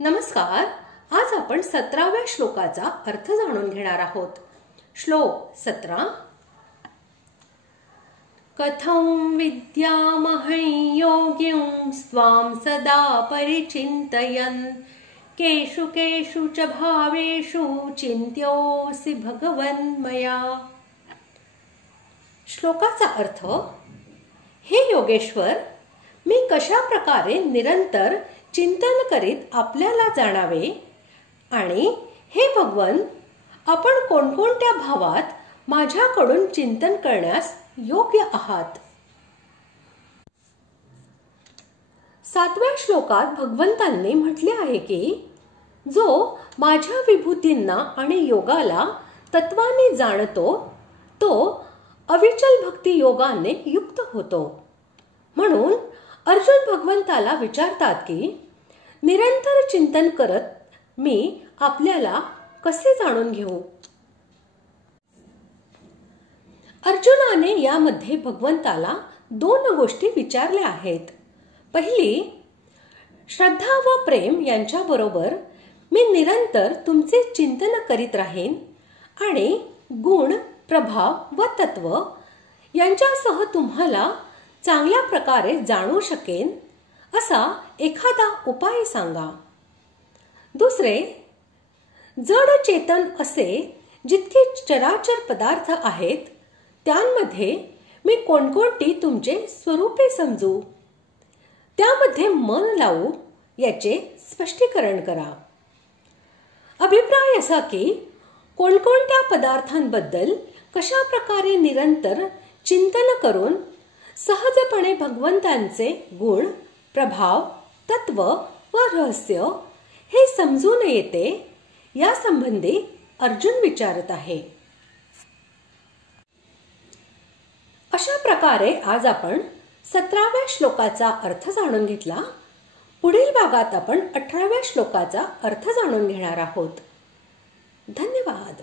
नमस्कार. आज आपण 17व्या श्लोकाचा अर्थ जाणून घेणार आहोत. श्लोक 17. कथं विद्यामहं योगिं स्वां सदा परिचिन्तयन् केषु केषु च भावेषु चिन्त्योऽसि भगवन् मया. श्लोकाचा अर्थ: हे योगेश्वर, मी कशा प्रकारे निरंतर चिंतन करीत आपल्याला जाणावे आणि हे भगवन, आपण कोणकोणत्या भावात माझ्याकडून चिंतन करण्यास योग्य आहात. 7व्या श्लोकात भगवंतांनी म्हटले आहे की जो माझ्या विभूतींना आणि योगाला तत्वाने जाणतो तो अविचल भक्ती योगाने युक्त होतो. म्हणून अर्जुन भगवंताला विचारतात की निरंतर चिंतन करत मी आपल्याला कसे जाणून घेऊ. अर्जुनाने यामध्ये भगवंताला 2 गोष्टी विचारल्या आहेत. पहिली, श्रद्धा व प्रेम यांच्याबरोबर मी निरंतर तुमचे चिंतन करीत राहीन आणि गुण, प्रभाव व तत्व यांच्यासह तुम्हाला चांगल्या प्रकारे जाणू शकेन असा एखादा उपाय सांगा. दुसरे, जड चेतन असे जितके चराचर पदार्थ आहेत त्यांमध्ये मी कोणकोणती तुमचे स्वरूपे समजू, त्यामध्ये मन लावू याचे स्पष्टीकरण करा. अभिप्राय असा की कोणकोणत्या पदार्थांबद्दल कशा प्रकारे निरंतर चिंतन करून सहजपणे भगवंतांचे गुण, प्रभाव, तत्व व रहस्य हे समजून येते या संबंधी अर्जुन विचारत आहे. अशा प्रकारे आज आपण 17व्या श्लोकाचा अर्थ जाणून घेतला. पुढील भागात आपण 18व्या श्लोकाचा अर्थ जाणून घेणार आहोत. धन्यवाद.